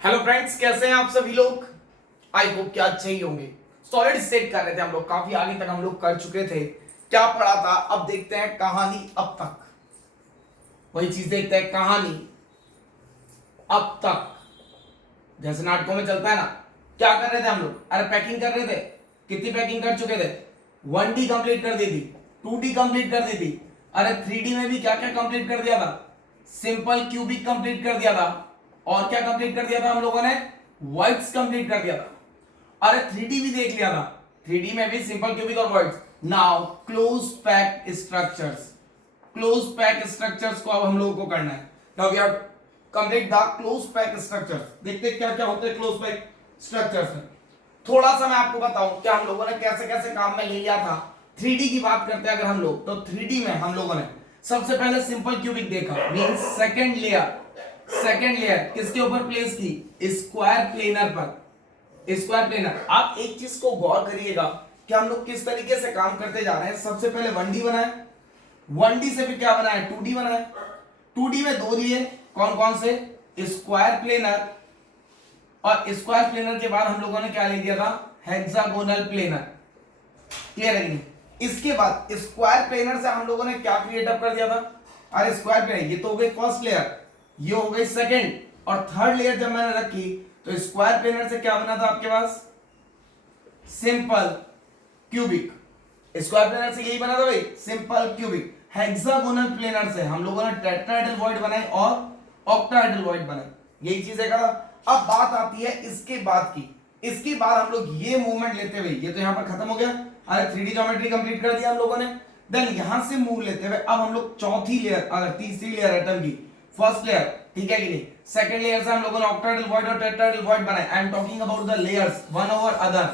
Hello friends, कैसे हैं आप सभी लोग। आई होप कि अच्छे ही होंगे। सॉलिड स्टेट कर रहे थे हम लोग, काफी आगे तक हम लोग कर चुके थे। क्या पढ़ा था, अब देखते हैं कहानी अब तक। वही चीज देखते हैं, कहानी अब तक। जैसे नाटकों में चलता है ना, क्या कर रहे थे हम लोग। अरे पैकिंग कर रहे थे। कितनी पैकिंग कर चुके थे। 1D कंप्लीट कर दी थी, 2D कंप्लीट कर दी थी। अरे 3D में भी क्या क्या कंप्लीट कर दिया था। सिंपल क्यूबिक कंप्लीट कर दिया था। और क्या कंप्लीट कर दिया था हम लोगों ने, वर्ड्स कंप्लीट कर दिया था। अरे 3D भी देख लिया था। 3D में भी सिंपल क्यूबिक और words. Now close packed structures. Close pack structures को अब हम लोगों को करना है। Now we have complete the close pack structures. देखते क्या क्या होते हैं क्लोज पैक स्ट्रक्चर्स में। थोड़ा सा मैं आपको बताऊं कि हम लोगों ने कैसे कैसे काम में ले लिया था। 3D की बात करते हैं अगर हम लोग, तो 3D में हम लोगों ने सबसे पहले सिंपल क्यूबिक देखा, means second layer. Second layer किसके ऊपर प्लेस की, स्क्वायर प्लेनर पर। Square planar. आप एक चीज को गौर करिएगा कि हम लोग किस तरीके से काम करते जा रहे हैं। सबसे पहले 1D बनाए, 1D से फिर क्या बना है, 2D बना है। 2D में दो लिए, कौन कौन से, स्क्वायर प्लेनर। और स्क्वायर प्लेनर के बाद हम लोगों ने क्या ले दिया था, हेक्सागोनल प्लेनर। क्लियर है कि नहीं। इसके बाद स्क्वायर प्लेनर से हम लोगों ने क्या क्रिएट अप कर दिया था। अरे स्क्वायर प्लेनर, ये तो हो गई फर्स्ट लेयर, ये हो गई सेकंड, और थर्ड लेयर जब मैंने रखी तो स्क्वायर प्लेनर से क्या बना था आपके पास, सिंपल क्यूबिक। स्क्वायर प्लेनर से यही बना था भाई, सिंपल क्यूबिक। हेक्सागोनल प्लेनर से हम लोगों ने टेट्राहेड्रल वॉइड बनाई और ऑक्टाहेड्रल वॉइड बनाई। यही चीज है करा। अब बात आती है इसके बाद की। इसके बाद हम लोग ये मूवमेंट लेते हुए, ये तो यहां पर खत्म हो गया। अरे 3D ज्योमेट्री कंप्लीट कर दिया हम लोगों ने। देन यहां से मूव लेते हुए अब हम लोग चौथी लेयर, अगर तीसरी लेयर एटम की, फर्स्ट लेयर, ठीक है कि नहीं। सेकंड लेयर से हम लोगों ने ऑक्टाहेड्रल वॉइड और टेट्राहेड्रल वॉइड बनाए। I am talking about the layers one over other.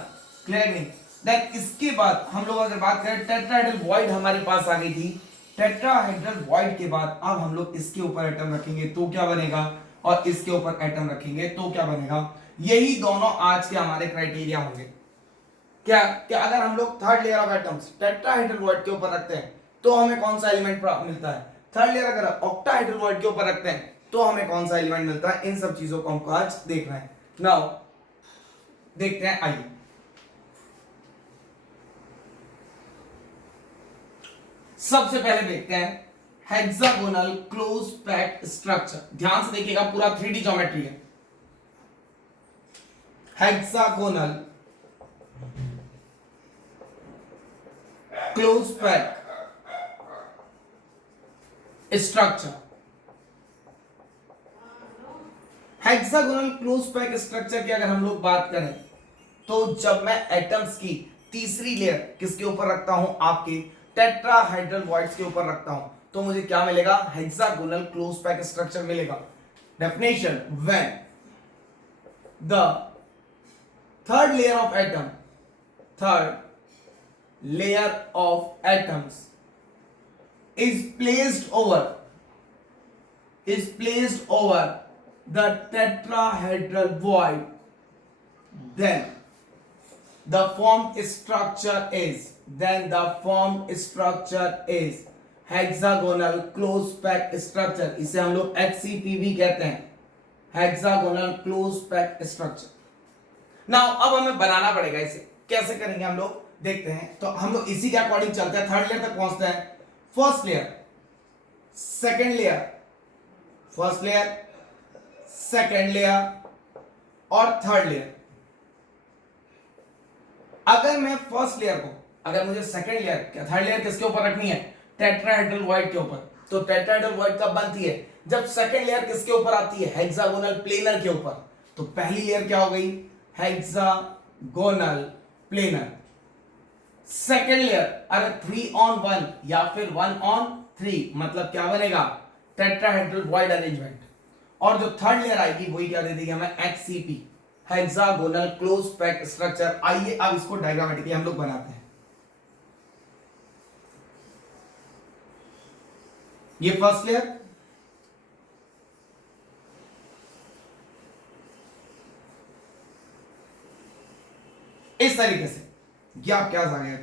Clear नहीं। देन इसके बाद हम लोग अगर बात करें, टेट्राहेड्रल वॉइड हमारे पास आ गई थी। टेट्राहेड्रल वॉइड के बाद अब हम लोग इसके ऊपर एटम रखेंगे तो क्या बनेगा, और इसके ऊपर एटम रखेंगे तो क्या बनेगा। यही दोनों आज के हमारे क्राइटेरिया होंगे। क्या क्या अगर हम लोग third layer of atoms tetrahedral void के ऊपर रखते हैं तो हमें कौन सा एलिमेंट मिलता है। थर्ड लेयर अगर ऑक्टाहेड्रल वॉइड के ऊपर रखते हैं तो हमें कौन सा एलिमेंट मिलता है। इन सब चीजों को हमको आज देखना है। नाउ देखते हैं, आइए। सबसे पहले देखते हैं हेक्सागोनल क्लोज पैक्ड स्ट्रक्चर। ध्यान से देखिएगा, पूरा 3D ज्योमेट्री है। Hexagonal close pack structure. Hexagonal close pack structure की अगर हम लोग बात करें तो जब मैं एटम्स की तीसरी लेयर किसके ऊपर रखता हूं, आपके टेट्राहेड्रल वॉइड्स के ऊपर रखता हूं, तो मुझे क्या मिलेगा, हेक्सागोनल क्लोज पैक स्ट्रक्चर मिलेगा। Definition, when the third layer of atom, third layer of atoms is placed over the tetrahedral void, then the formed structure is hexagonal close packed structure। इसे हम लोग HCP भी कहते हैं, hexagonal close packed structure। Now अब हमें बनाना पड़ेगा इसे। कैसे करेंगे हम लोग, देखते हैं। तो हम लोग इसी के अकॉर्डिंग चलते हैं, थर्ड लेयर तक पहुंचते हैं। First layer, second layer, first layer, second layer और थर्ड लेयर। अगर मैं फर्स्ट लेयर को, अगर मुझे सेकंड लेयर, थर्ड लेयर किसके ऊपर रखनी है, टेट्राहेड्रल वॉइड के ऊपर, तो टेट्राहेड्रल वॉइड कब बनती है, जब सेकंड लेयर किसके ऊपर आती है, हेक्सागोनल प्लेनर के ऊपर। तो पहली लेयर क्या हो गई, हेक्सागोनल प्लेनर। सेकेंड लेयर, अगर 3 on 1 या फिर 1 on 3, मतलब क्या बनेगा, टेट्राहेड्रल वॉइड अरेंजमेंट। और जो थर्ड लेयर आएगी वही क्या दे देगी हमें, HCP, hexagonal close packed structure. आइए अब इसको डायग्रामेटिकली हम लोग बनाते हैं। ये फर्स्ट लेयर, इस तरीके से गैप क्या आ गया,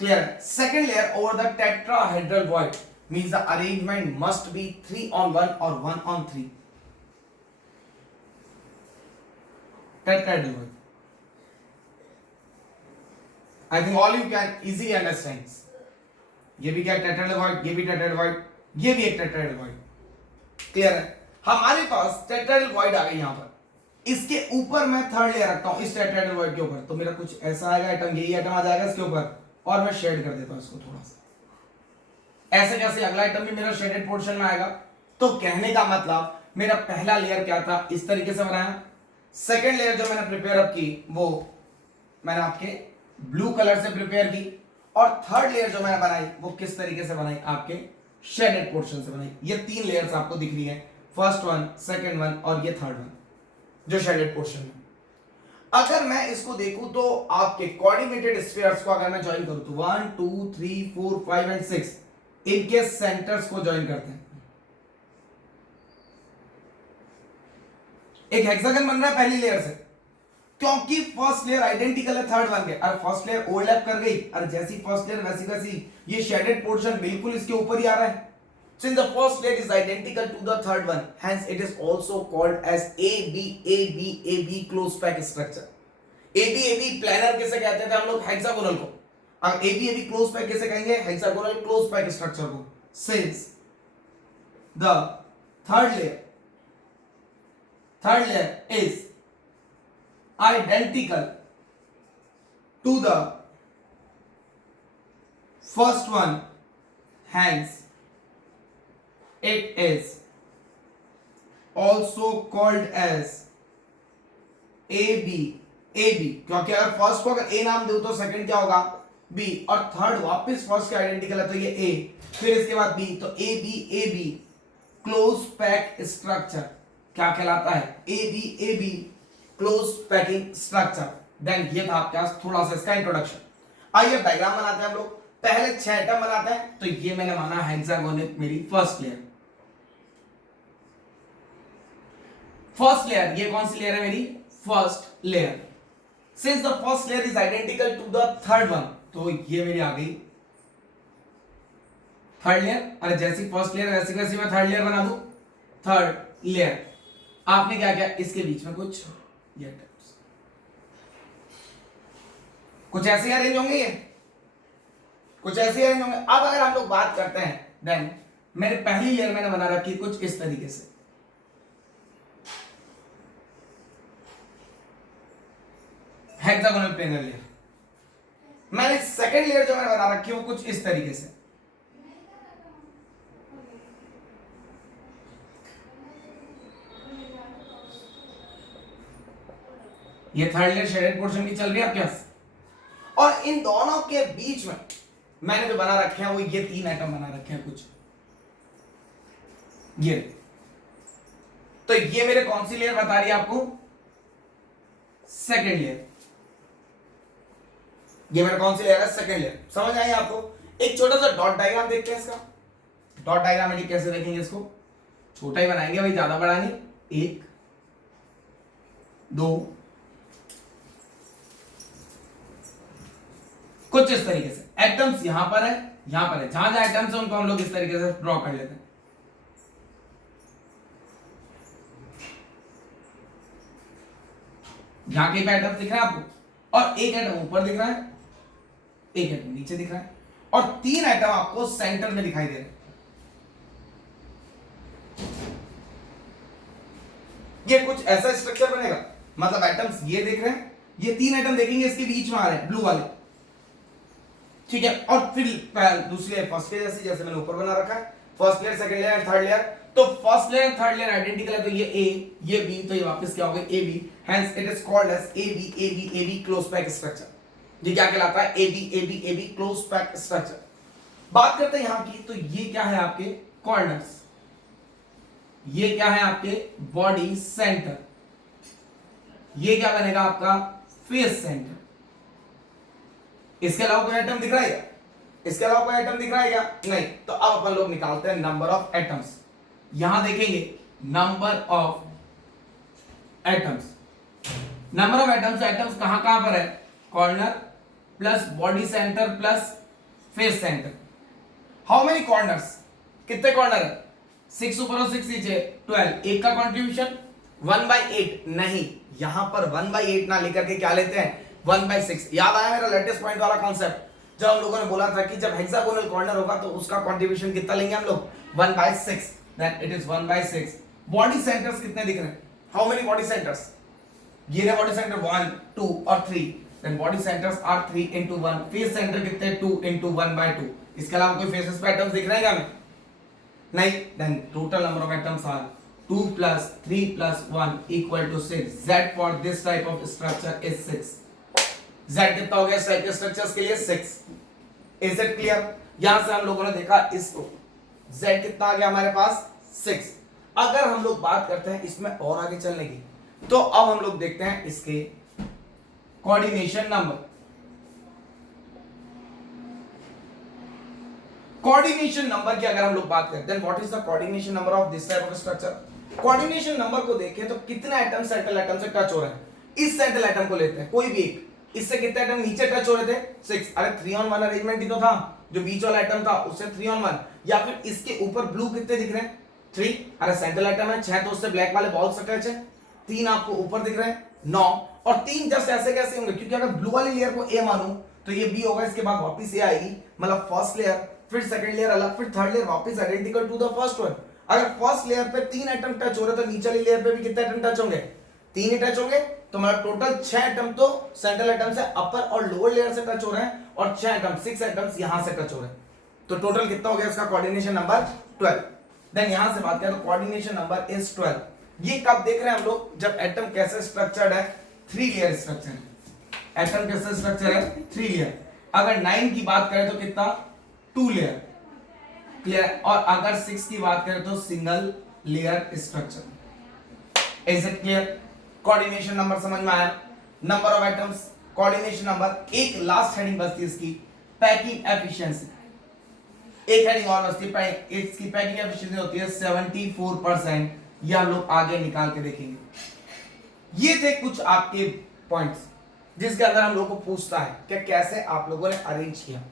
क्लियर है। Second layer over the tetrahedral void means the arrangement must be 3 on 1 और 1 on 3। Tetrahedral. I think all you can easily understand. ये भी क्या टेट्राहेड्रल, ये भी टेट्राहेड्रल, ये भी एक टेट्राहेड्रल। क्लियर है? हमारे पास टेट्राहेड्रल आ गई यहां पर, इसके ऊपर मैं थर्ड लेयर रखता हूं इस टेट्राहेड्रल के ऊपर, तो मेरा कुछ ऐसा आएगा एटम, यही एटम आ जाएगा इसके ऊपर, और मैं शेड कर देता हूं इसको थोड़ा सा ऐसे। कैसे? अगला आइटम भी मेरा शेडेड पोर्शन में आएगा। तो कहने का मतलब मेरा पहला लेयर क्या था, इस तरीके से बनाया। सेकेंड लेयर जो मैंने प्रिपेयर अप की वो मैंने आपके ब्लू कलर से प्रिपेयर की, और थर्ड लेयर जो मैंने बनाई वो किस तरीके से बनाई, आपके शेडेड पोर्शन से बनाई। ये तीन लेयर्स आपको दिख रही है, फर्स्ट वन, सेकेंड वन और ये थर्ड वन जो शेडेड पोर्शन में। अगर मैं इसको देखूं तो आपके कोऑर्डिनेटेड स्फीयर्स को अगर मैं ज्वाइन करूं तो 1 2 3 4 5 एंड 6 इनके सेंटर्स को ज्वाइन करते हैं, एक हेक्सागन बन रहा है पहली लेयर से, क्योंकि फर्स्ट लेयर आइडेंटिकल है थर्ड वन के। और फर्स्ट लेयर ओवरलैप कर गई, और जैसी फर्स्ट लेयर वैसी वैसी ये शेडेड पोर्शन बिल्कुल इसके ऊपर ही आ रहा है। Since the first layer is identical to the third one, hence it is also called as AB close pack structure. AB planar किसे कहते थे हम लोग, हेक्सागोनल को। अब AB close pack किसे कहेंगे, हेक्सागोनल close pack structure को। Since the third layer is identical to the first one, hence it is also called as AB क्योंकि अगर फर्स्ट को अगर A नाम दो तो सेकंड क्या होगा B, और थर्ड वापस फर्स्ट के आइडेंटिकल है तो ये A, फिर इसके बाद B, तो AB क्लोज पैक स्ट्रक्चर क्या कहलाता है, AB close packing structure. Then ये था आपके पास थोड़ा सा इसका इंट्रोडक्शन। आइए डायग्राम बनाते हैं हम लोग। पहले 6 आइटम बनाते हैं, तो ये मैंने माना हेक्सागोनल मेरी फर्स्ट लेयर। फर्स्ट लेयर, ये कौन सी लेयर है मेरी, first layer. Since the first layer is identical to the third one, तो ये मेरी आ गई थर्ड लेयर। अरे जैसी फर्स्ट लेयर वैसी वैसी मैं थर्ड लेयर बना दूं, थर्ड लेयर। आपने क्या किया, इसके बीच में कुछ ऐसे अरेंज होंगे, ये कुछ ऐसे अरेंज होंगे। अब अगर हम लोग बात करते हैं, देन मेरे पहली लेयर मैंने बना रखी कुछ इस तरीके से, हेक्सागोनल प्लेनर लेयर। मैंने सेकंड लेयर जो मैंने बना रखी है वो कुछ इस तरीके से, ये थर्ड लेयर शेडेड पोर्शन की चल रही है आपके पास, और इन दोनों के बीच में मैंने जो बना रखे हैं वो ये 3 आइटम बना रखे हैं कुछ ये। तो ये मेरे कौन सी लेयर बता रही है आपको, सेकंड लेयर। ये मेरा कौन सी लेयर है, सेकंड लेयर। समझ आई आपको? एक छोटा सा डॉट डायग्राम देखते हैं इसका। डॉट डायग्राम में कैसे देखेंगे इसको, छोटा ही बनाएंगे भाई, ज्यादा बड़ा नहीं। 1 2 कुछ इस तरीके से एटम्स यहां पर है, यहां पर है, जहां जहां एटम्स है उनको हम लोग इस तरीके से ड्रॉ कर लेते हैं। यहां के एटम्स दिख रहा है आपको, और एक एटम ऊपर दिख रहा है, एक एटम नीचे दिख रहा है, और 3 एटम आपको सेंटर में दिखाई दे रहे हैं। ये कुछ ऐसा स्ट्रक्चर बनेगा, मतलब एटम्स ये देख रहे हैं, ये 3 एटम देखेंगे इसके बीच में आ रहे हैं ब्लू वाले, ठीक है। और फिर दूसरी फर्स्ट लेयर जैसे मैंने ऊपर बना रखा है, first layer, second layer, third layer. तो first layer third layer identical है, तो ये A, ये B, तो ये वापस क्या होगा, AB। Hence it is called as AB close pack structure. ये क्या कहलाता है, AB क्लोज पैक स्ट्रक्चर। बात करते हैं यहां की, तो ये क्या है आपके कॉर्नर्स, ये क्या है आपके बॉडी सेंटर, ये क्या बनेगा आपका फेस सेंटर। इसके अलावा कोई आइटम दिख रहा है क्या, इसके अलावा कोई आइटम दिख रहा है क्या, नहीं। तो अब अपन लोग निकालते हैं नंबर ऑफ एटम्स। यहां देखेंगे number of atoms, number of atoms. Atoms कहां कहां पर है, corner plus body centre plus face centre. How many corners, कितने कॉर्नर है, 6 ऊपर और 6 नीचे, 12। एक का कंट्रीब्यूशन 1/8 नहीं, यहां पर 1/8 ना लेकर के क्या लेते हैं 1/6। याद आया मेरा लेटेस्ट पॉइंट वाला कॉन्सेप्ट, जब हम लोगों ने बोला था कि जब हेक्सागोनल कॉर्नर होगा तो उसका कंट्रीब्यूशन कितना लेंगे हम लोग 1/6, that it is 1/6। Body centres कितने दिख रहे हैं, हाउ मेनी बॉडी सेंटर्स, ये रहे बॉडी सेंटर 1 2 और 3, then body centres are 3 into 1, face centre कितने 2 into 1/2। इसके अलावा कोई फेसेस पे एटम्स दिख रहे हैं क्या हमें, नहीं, then total number of atoms are 2 plus 3 plus 1 equal to 6। Z for this type of structure is 6। Z कितना हो गया इस टाइप के स्ट्रक्चर्स के लिए 6। Is it clear? यहां से हम लोगों ने देखा इसको, Z कितना आ गया हमारे पास 6। अगर हम लोग बात करते हैं इसमें और आगे चलने की, तो अब हम लोग देखते हैं इसके कोऑर्डिनेशन नंबर। कोऑर्डिनेशन नंबर की अगर हम लोग बात करते हैं, what is the coordination number of this type of structure. Coordination number को देखें तो कितने एटम सेंट्रल एटम से टच हो रहे हैं, इस सेंट्रल एटम को लेते हैं कोई भी एक, इससे कितने एटम नीचे टच हो रहे थे 6। अरे 3 on 1 अरेंजमेंट ही तो था, जो बीच वाला एटम था उससे 3 on 1, या फिर इसके ऊपर ब्लू कितने दिख रहे हैं 3। अरे सेंट्रल एटम है 6, तो उससे ब्लैक वाले बॉल सकते हैं 3 आपको ऊपर दिख रहे हैं 9, और 3 जस्ट ऐसे कैसे होंगे, क्योंकि अगर ब्लू वाली लेयर को ए मानूं तो ये बी होगा, इसके बाद वापस ए आएगी, मतलब फर्स्ट लेयर फिर सेकंड लेयर अलग, फिर थर्ड लेयर वापस identical to the first one. अगर फर्स्ट लेयर पे 3 एटम टच हो रहे तो नीचे वाली लेयर पे भी कितने एटम टच होंगे 3 ही टच होंगे, तो मतलब टोटल 6 एटम तो सेंट्रल एटम से अपर और लोअर लेयर से टच हो रहे हैं, और 6 एटम 6 एटम्स यहां से टच हो रहे हैं, तो टोटल कितना हो गया इसका कोऑर्डिनेशन नंबर 12। देन यहां से बात करें तो कोऑर्डिनेशन नंबर इज 12। ये कब देख रहे हैं हम लोग, जब एटम कैसे स्ट्रक्चर्ड है 3 लेयर स्ट्रक्चर है, एटम कैसे स्ट्रक्चर है 3 लेयर। अगर 9 की बात करें तो कितना 2 लेयर, क्लियर। और अगर 6 की बात करें तो single layer structure. Is it clear, coordination number समझ में आया। Number of atoms, coordination number. एक लास्ट हेडिंग बचती है इसकी, पैकिंग एफिशिएंसी। एक हेडिंग और बचती है, इसकी पैकिंग एफिशिएंसी होती है 74%। ये हम लोग आगे निकाल के देखेंगे। ये थे कुछ आपके पॉइंट्स जिसके अंदर हम लोग को पूछता है कि कैसे आप लोगों ने अरेंज किया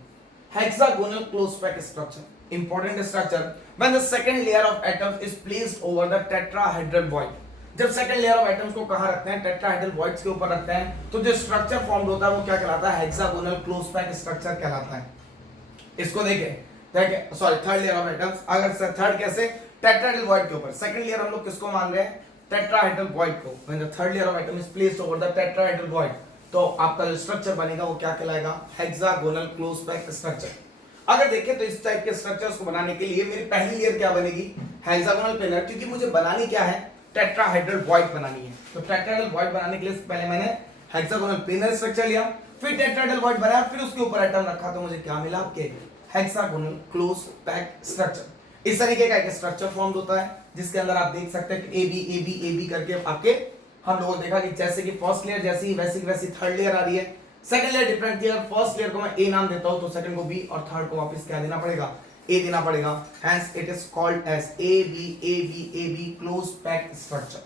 hexagonal close pack structure. Important structure when the second layer of atoms is placed over the tetrahedral void. जब सेकंड लेयर ऑफ एटम्स को कहां रखते हैं, टेट्राहेड्रल वॉइड्स के ऊपर रखते हैं, तो जो स्ट्रक्चर फॉर्म होता है वो क्या कहलाता है, हेक्सागोनल क्लोज पैक स्ट्रक्चर कहलाता है। इसको देखें, sorry third layer of atoms, अगर थर्ड कैसे टेट्राहेड्रल वॉइड के ऊपर, सेकंड लेयर हम लोग किसको मान रहे हैं टेट्राहेड्रल वॉइड को। When the third layer of atom is placed over the tetrahedral void, तो आपका जो स्ट्रक्चर बनेगा वो क्या कहलाएगा, हेक्सागोनल क्लोज पैक स्ट्रक्चर। अगर देखें तो इस टाइप के स्ट्रक्चर्स को बनाने के लिए मेरी पहली लेयर क्या बनेगी, हेक्सागोनल प्लेनर, क्योंकि मुझे बनानी क्या है, टेट्राहेड्रल वॉइड बनानी है। तो टेट्राहेड्रल वॉइड बनाने के लिए पहले मैंने हेक्सागोनल प्लेनर स्ट्रक्चर लिया, फिर टेट्राहेड्रल वॉइड बनाया, फिर उसके ऊपर एटम रखा, तो मुझे क्या मिला आपके हेक्सागोनल क्लोज पैक स्ट्रक्चर। इस तरीके का एक स्ट्रक्चर फॉर्म होता है जिसके अंदर आप देख सकते हैं कि A B A B A B करके आपके हम लोगों ने देखा कि जैसे कि फर्स्ट लेयर जैसी वैसी वैसी थर्ड लेयर आ रही है, second layer different layer, first layer को मैं ए नाम देता हूं तो सेकंड को बी और थर्ड को वापस क्या देना पड़ेगा, ए देना पड़ेगा। Hence it is called as A B close pack structure.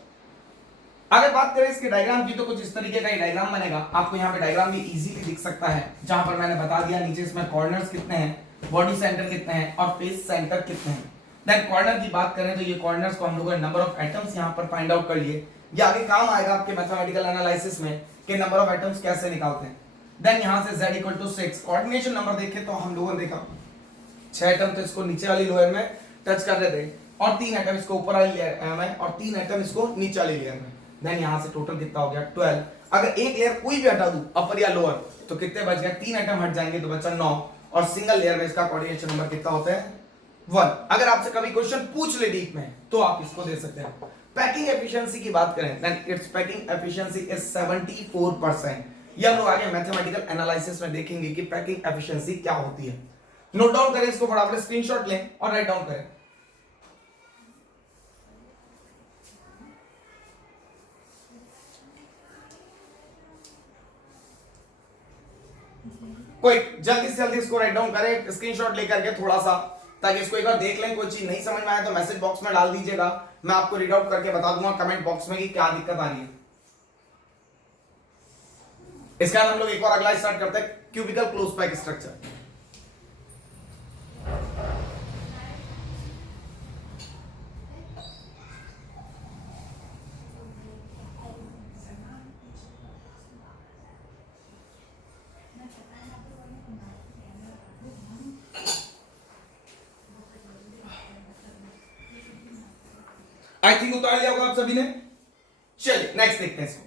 अगर बात करें इसके डायग्राम की तो कुछ इस तरीके का ही डायग्राम बनेगा। आपको यहाँ पे डायग्राम भी इजीली दिख सकता है, जहां पर मैंने बता दिया नीचे इसमें कॉर्नर्स कितने हैं, बॉडी सेंटर कितने हैं और फेस सेंटर कितने हैं। देन कॉर्नर की बात करें तो ये कॉर्नर्स को हम लोगों ने नंबर ऑफ एटम्स यहाँ पर फाइंड आउट कर लिए। ये आगे काम आएगा आपके मैथमेटिकल एनालिसिस में कि नंबर ऑफ एटम्स कैसे निकालते हैं। देन यहाँ से z equal to 6। Coordination number देखें तो हम लोगों ने देखा 6 एटम तो इसको नीचे वाली लेयर में टच कर रहे थे, और 3 एटम इसको ऊपर वाली लेयर में, और 3 एटम इसको नीचे वाली लेयर में। देन यहाँ से टोटल कितना हो गया 12। अगर एक लेयर कोई भी हटा दूं अपर या लोअर तो कितने बच गए, 3 एटम हट जाएंगे तो बचा 9, और सिंगल लेयर में इसका कोऑर्डिनेशन नंबर कितना होता है 1। अगर आपसे कभी क्वेश्चन पूछ ले डीप में तो आप इसको दे सकते हैं। पैकिंग एफिशिएंसी की बात करें then it's packing efficiency is 74%। ये हम लोग आगे मैथमेटिकल एनालिसिस में देखेंगे कि पैकिंग एफिशिएंसी क्या होती है। नोट डाउन करें इसको, फटाफट स्क्रीनशॉट लें और राइट डाउन करें। कोई जल्दी से जल्दी इसको राइट डाउन करें स्क्रीनशॉट लेकर के थोड़ा सा, ताकि इसको एक बार देख लें। कोई चीज नहीं समझ में आया तो मैसेज बॉक्स में डाल दीजिएगा, मैं आपको रीड आउट करके बता दूंगा कमेंट बॉक्स में कि क्या दिक्कत आ रही है। इसके बाद हम लोग एक और अगला स्टार्ट करते हैं, cubical close pack structure. I think उतार लिया होगा आप सभी ने। चलिए नेक्स्ट देखते हैं इसको।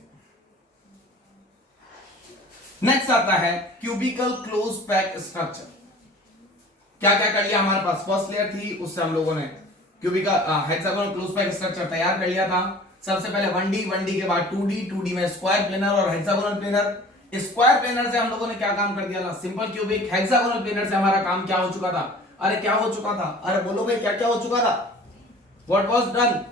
नेक्स्ट आता है क्यूबिकल क्लोज पैक स्ट्रक्चर। क्या क्या कर लिया हमारे पास, फर्स्ट लेयर थी उससे हम लोगों ने cubical hexagonal close pack structure तैयार कर लिया था। सबसे पहले 1D, 1D के बाद 2D, 2D में स्क्वायर प्लेनर और हेक्सागोनल प्लेनर। स्क्वायर प्लेनर से हम लोगों ने क्या काम कर दिया था, सिंपल क्यूबिक। हेक्सागोनल प्लेनर से हमारा काम क्या हो चुका था, अरे क्या हो चुका था, अरे बोलो भाई क्या क्या हो चुका था, व्हाट वाज डन,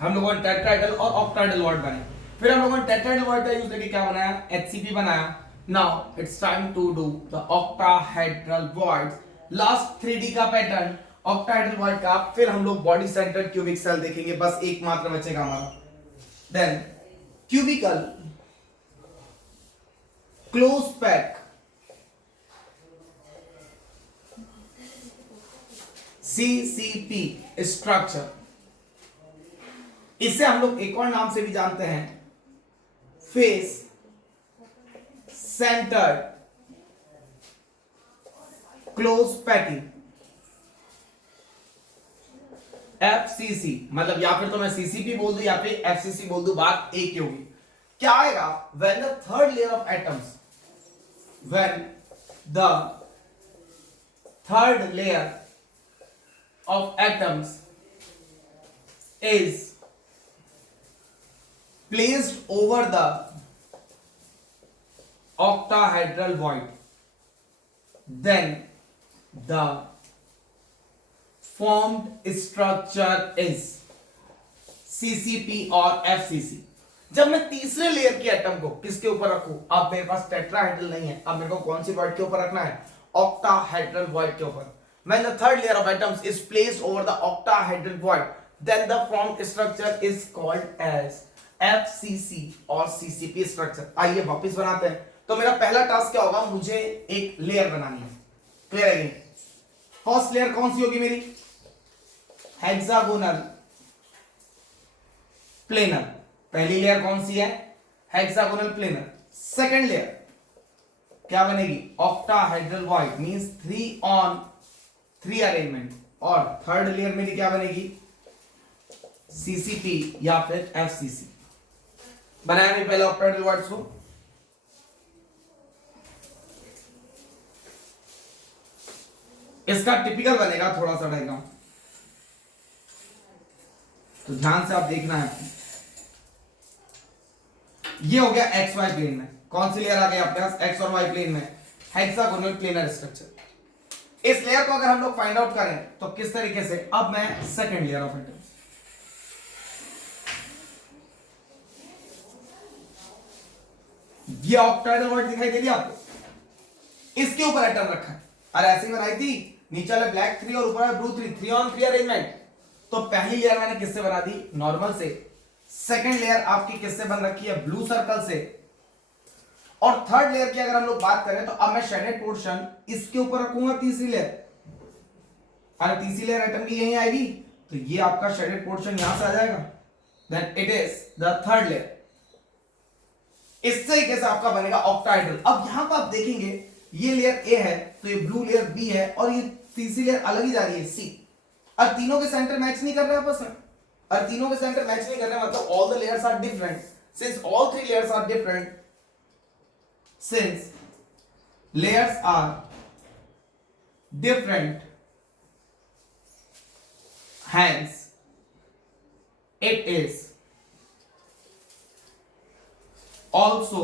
हम लोगों ने टेट्राहेड्रल और ऑक्टाहेड्रल वॉर्ड बनाए। फिर हम लोगों ने टेट्राहेड्रल वॉर्ड का यूज करके क्या बनाया, HCP बनाया। Now it's time to do the octahedral ward. Last 3D का पैटर्न ऑक्टाहेड्रल वॉर्ड का। फिर हम लोग बॉडी सेंटर्ड क्यूबिक सेल देखेंगे, बस एक मात्र बचेगा हमारा। Then cubical close pack CCP structure. इसे हम लोग एक और नाम से भी जानते हैं, face centred close packing, FCC। मतलब या फिर तो मैं CCP बोल दूं या फिर FCC बोल दूं, बात एक ही होगी। क्या आएगा, when the third layer of atoms, when the third layer of atoms is placed over the octahedral void, then the formed structure is CCP और FCC। जब मैं तीसरे लेयर के एटम को किसके ऊपर रखूं, अब मेरे पास टेट्राहेड्रल नहीं है, अब मेरे को कौन सी वॉइड के ऊपर रखना है, ऑक्टाहेड्रल वॉइड के ऊपर। When the third layer of atoms is placed over the octahedral void, then the formed structure is called as FCC और CCP स्ट्रक्चर। आइए वापस बनाते हैं। तो मेरा पहला टास्क क्या होगा, मुझे एक लेयर बनानी है। क्लियर है? फर्स्ट लेयर कौन सी होगी मेरी, हेक्सागोनल प्लेनर। पहली लेयर कौन सी है, हेक्सागोनल प्लेनर। सेकंड लेयर क्या बनेगी, octahedral void, means 3 on 3 arrangement. और थर्ड लेयर मेरी क्या बनेगी, CCP या फिर FCC। बनाया मैं पहले ऑक्टाहेड्रल वॉइड्स को। इसका टिपिकल बनेगा थोड़ा सा डायग्राम, तो ध्यान से आप देखना है। ये हो गया XY प्लेन में, कौन सी लेयर आ गई आपके पास, X और Y प्लेन में हेक्सागोनल प्लेनर स्ट्रक्चर। इस लेयर को अगर हम लोग फाइंड आउट करें तो किस तरीके से, अब मैं सेकंड लेयर ऑफ एटम्स, ये ऑक्टाहेड्रल वॉइड दिखाई दे रही आपको, इसके ऊपर एटम रखा है। अरे ऐसे ही बनाई थी, नीचे वाले ब्लैक 3 और ऊपर वाले ब्लू 3, 3 on 3 अरेंजमेंट। तो पहली लेयर मैंने किससे बना दी, नॉर्मल से। सेकंड लेयर आपकी किससे बन रखी है, ब्लू सर्कल से। और थर्ड लेयर की अगर हम लोग बात करें तो अब मैं शेडेड पोर्शन इसके ऊपर रखूंगा, तीसरी लेयर। अरे तीसरी लेयर एटम की यहीं आएगी, तो ये आपका शेडेड पोर्शन यहां से आ जाएगा। Then it is the third layer. इस तरीके से आपका बनेगा ऑक्टाहेड्रल। अब यहां पर आप देखेंगे ये लेयर A है, तो ये ब्लू लेयर B है, और ये तीसरी लेयर अलग ही जा रही है C। और तीनों के सेंटर मैच नहीं कर रहे आपस में, और तीनों के सेंटर मैच नहीं कर रहे, मतलब all the layers are different. Since all 3 layers are different, since layers are different, hence it is also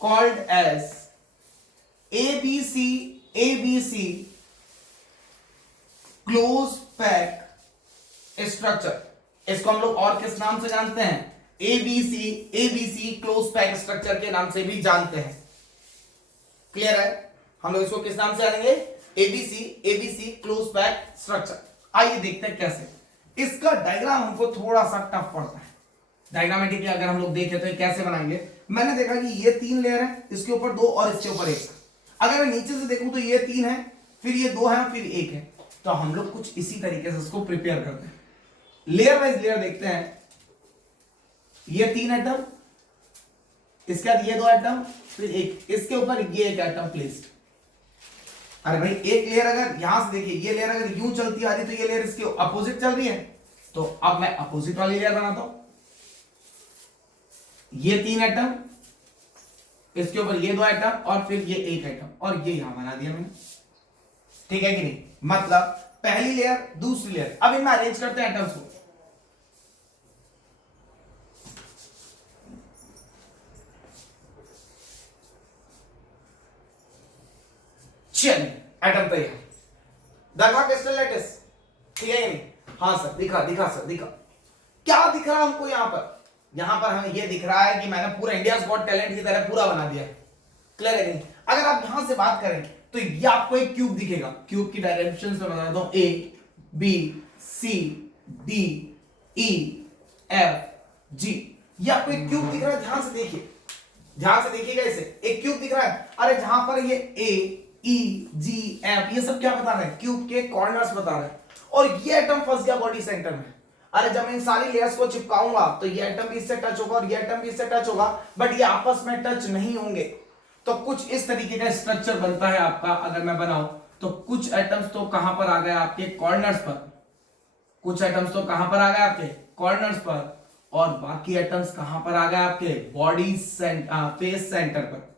called as ABC close pack structure। इसको हम लोग और किस नाम से जानते हैं, ABC क्लोज पैक स्ट्रक्चर के नाम से भी जानते हैं। क्लियर है? हम लोग इसको किस नाम से जानेंगे, ABC क्लोज पैक स्ट्रक्चर। आइए देखते हैं कैसे। इसका डायग्राम हमको थोड़ा सा टफ पड़ता है। डायग्रामेटिकली अगर हम लोग देखें तो कैसे बनाएंगे, मैंने देखा कि ये 3 लेयर है, इसके ऊपर 2 और इसके ऊपर 1। अगर मैं नीचे से देखूं तो ये 3 है, फिर ये 2 है, फिर 1 है। तो हम लोग कुछ इसी तरीके से इसको प्रिपेयर करते हैं। लेयर वाइज लेयर देखते हैं। ये 3 एटम, इसके बाद ये 2 एटम, फिर 1, इसके ऊपर ये 1 एटम प्लेस्ड। अरे भाई एक लेयर अगर यहां से देखिए, ये लेयर अगर यूं चलती आ रही तो ये लेयर इसके अपोजिट चल रही है, तो अब मैं अपोजिट वाली लेयर बनाता हूं, ये 3 एटम, इसके ऊपर ये 2 एटम और फिर ये 1 एटम, और ये यहां बना दिया मैंने। ठीक है कि नहीं? मतलब पहली लेयर, दूसरी लेयर। अब इनमें अरेंज करते हैं एटम्स को। चलिए, एटम तैयार। देखा क्रिस्टल लैटिस? ठीक है कि नहीं? हाँ सर, दिखा सर, दिखा। क्या दिख रहा है हमको यहां पर? यहां पर हमें यह दिख रहा है कि मैंने पूरा इंडिया गॉट टैलेंट की तरह पूरा बना दिया। क्लियर है नहीं? अगर आप यहां से बात करें तो ये आपको एक क्यूब दिखेगा। क्यूब की डायरेक्शंस में बता देता हूं, A B C D E F G. ये आपको एक क्यूब दिख रहा है, ध्यान से देखिए, ध्यान से देखिएगा इसे। एक क्यूब दिख रहा है। अरे जहां पर ये ए ई जी एफ, ये सब क्या बता रहे हैं? क्यूब के कॉर्नर्स बता रहे हैं। और ये एटम फंस गया बॉडी सेंटर में। अरे जब इन सारी लेयर्स को चिपकाऊंगा तो ये एटम भी इससे टच होगा और ये एटम भी इससे टच होगा, बट ये आपस में टच नहीं होंगे। तो कुछ इस तरीके का स्ट्रक्चर बनता है आपका। अगर मैं बनाऊं तो कुछ एटम्स तो कहां पर आ गए? आपके कॉर्नर्स पर। कुछ एटम्स तो कहां पर आ गए? आपके कॉर्नर्स पर। और बाकी एटम्स कहां पर आ गए? आपके बॉडी फेस सेंटर पर।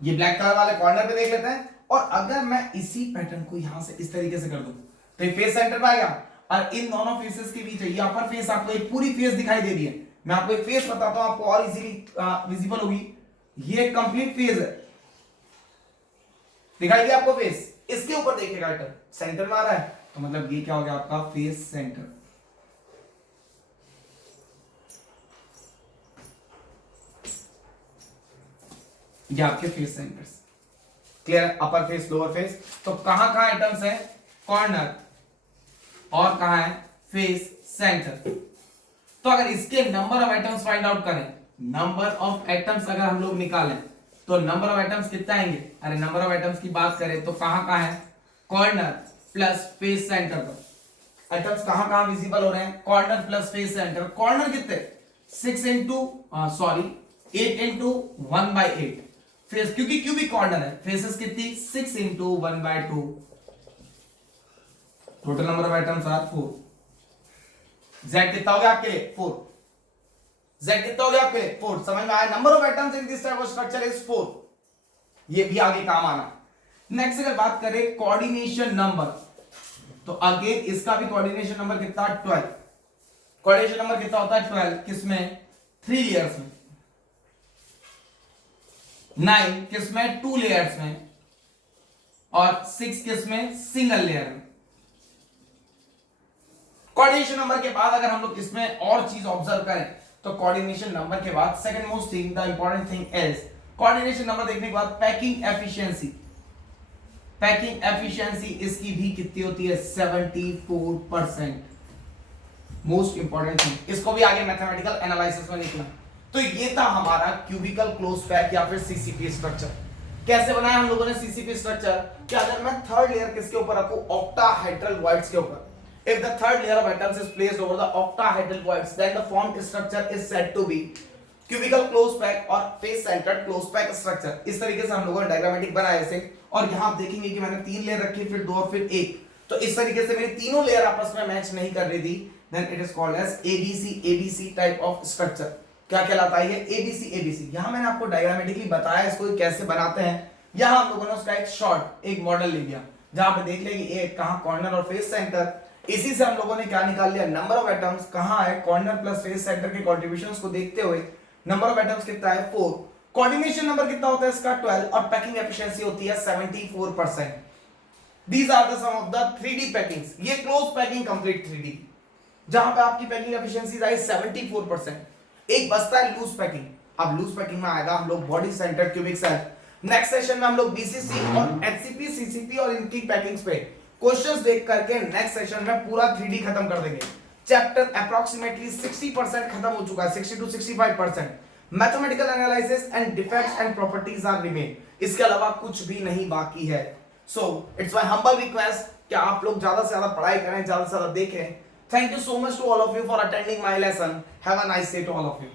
ये ब्लैक कलर वाले कॉर्नर पे देख लेते हैं। और अगर मैं इसी पैटर्न को यहां से इस तरीके से कर दूं तो ये फेस सेंटर पे आएगा। और इन दोनों फेसेस के बीच ये अपर फेस, आपको एक पूरी फेस दिखाई दे रही है। मैं आपको एक फेस बताता हूं, आपको और इजीली विजिबल होगी। ये कंप्लीट फेस है, दिखाई दिया आपको फेस। इसके ऊपर देखिएगा एटम सेंटर में आ रहा है, तो मतलब ये क्या हो गया? आपका फेस सेंटर। ये आपके फेस सेंटर्स। क्लियर? अपर फेस, लोअर फेस। तो कहां कहां एटम्स है? कॉर्नर, और कहां है? Face centre. तो अगर इसके number of atoms find out करें, नंबर ऑफ एटम्स अगर हम लोग निकालें तो नंबर ऑफ एटम्स कितना आएंगे? अरे नंबर ऑफ एटम्स की बात करें तो कहां कहां है? कॉर्नर प्लस फेस सेंटर पर एटम्स कहां कहां विजिबल हो रहे हैं? Corner plus face centre. Corner कितने? 8 इंटू 1/8 फेस, क्योंकि क्यूबिक कॉर्नर है। फेसेस कितनी? 6 into 1/2। Total number of atoms are 4। Z कितना हो गया आपके लिए? 4। Z कितना हो गया आपके लिए? 4। समझ में आया? Number of atoms in this type of structure is 4। ये भी आगे काम आना। नेक्स्ट अगर बात करें कोऑर्डिनेशन नंबर, तो अगेन इसका भी कोऑर्डिनेशन नंबर कितना? 12। कोऑर्डिनेशन नंबर कितना होता है? 12। किसमें? 3 लेयर्स में। 9 किसमें? 2 लेयर्स में। और 6 किसमें? सिंगल लेयर में। कोऑर्डिनेशन नंबर के बाद अगर हम लोग इसमें और चीज ऑब्जर्व करें तो कोऑर्डिनेशन नंबर के बाद second most thing, the important thing is, coordination number देखने के बाद पैकिंग एफिशिएंसी। पैकिंग एफिशिएंसी इसकी भी कितनी होती है? 74%। मोस्ट इंपॉर्टेंट थिंग, इसको भी आगे मैथमेटिकल एनालिसिस में लिखना। तो ये था हमारा क्यूबिकल क्लोज पैक या फिर सीसीपी स्ट्रक्चर। कैसे बनाया हम लोगों ने सीसीपी स्ट्रक्चर? कि अगर मैं थर्ड लेयर किसके ऊपर रखूं? ऑक्टाहेड्रल वॉइड्स के ऊपर। If the third layer of atoms is placed over the octahedral voids, then the formed structure is said to be cubical closed pack और face centered closed pack structure। इस तरीके से हम लोगों ने डायग्रामेटिक बनाया इसे। और यहाँ आप देखेंगे कि मैंने 3 लेयर रखी, फिर 2 और फिर 1। तो इस तरीके से मेरी तीनों लेयर आपस में मैच नहीं कर रही थी। Then it is called as ABC type of structure। क्या कहलाता है ये? ABC। यहाँ मैंने आपको डायग्रामेटिकली बताया इसको कैसे बनाते हैं। यहाँ हम लोगों ने उसका एक शॉर्ट, एक मॉडल ले लिया, जहां पे देख लेंगे एक कहाँ कॉर्नर और फेस सेंटर। इसी से हम लोगों ने क्या निकाल लिया? नंबर ऑफ एटम्स कहां है? कॉर्नर प्लस फेस सेंटर के कंट्रीब्यूशंस को देखते हुए नंबर ऑफ एटम्स कितना है? 4। कोऑर्डिनेशन नंबर कितना होता है इसका? 12। और पैकिंग एफिशिएंसी होती है 74%। These are the some of the 3D packings. ये क्लोज पैकिंग कंप्लीट 3D, जहां पे आपकी पैकिंग एफिशिएंसी आई 74%। एक बचता है लूज पैकिंग। अब लूज पैकिंग में आएगा हम लोग body centre cubic cell. Next session में हम लोग बीसीसी और एचसीपी, सीसीपी और इनकी पैकिंग्स पे क्वेश्चंस देख करके नेक्स्ट सेशन में पूरा 3D खत्म कर देंगे। चैप्टर अप्रोक्सीमेटली 60% खत्म हो चुका है, 60 to 65%। Mathematical analysis and defects and properties are remain. इसके अलावा कुछ भी नहीं बाकी है। So it's my humble request कि आप लोग ज्यादा से ज्यादा पढ़ाई करें, ज्यादा से ज्यादा देखें। Thank you so much to all of you for attending my lesson. Have a nice day to all of you.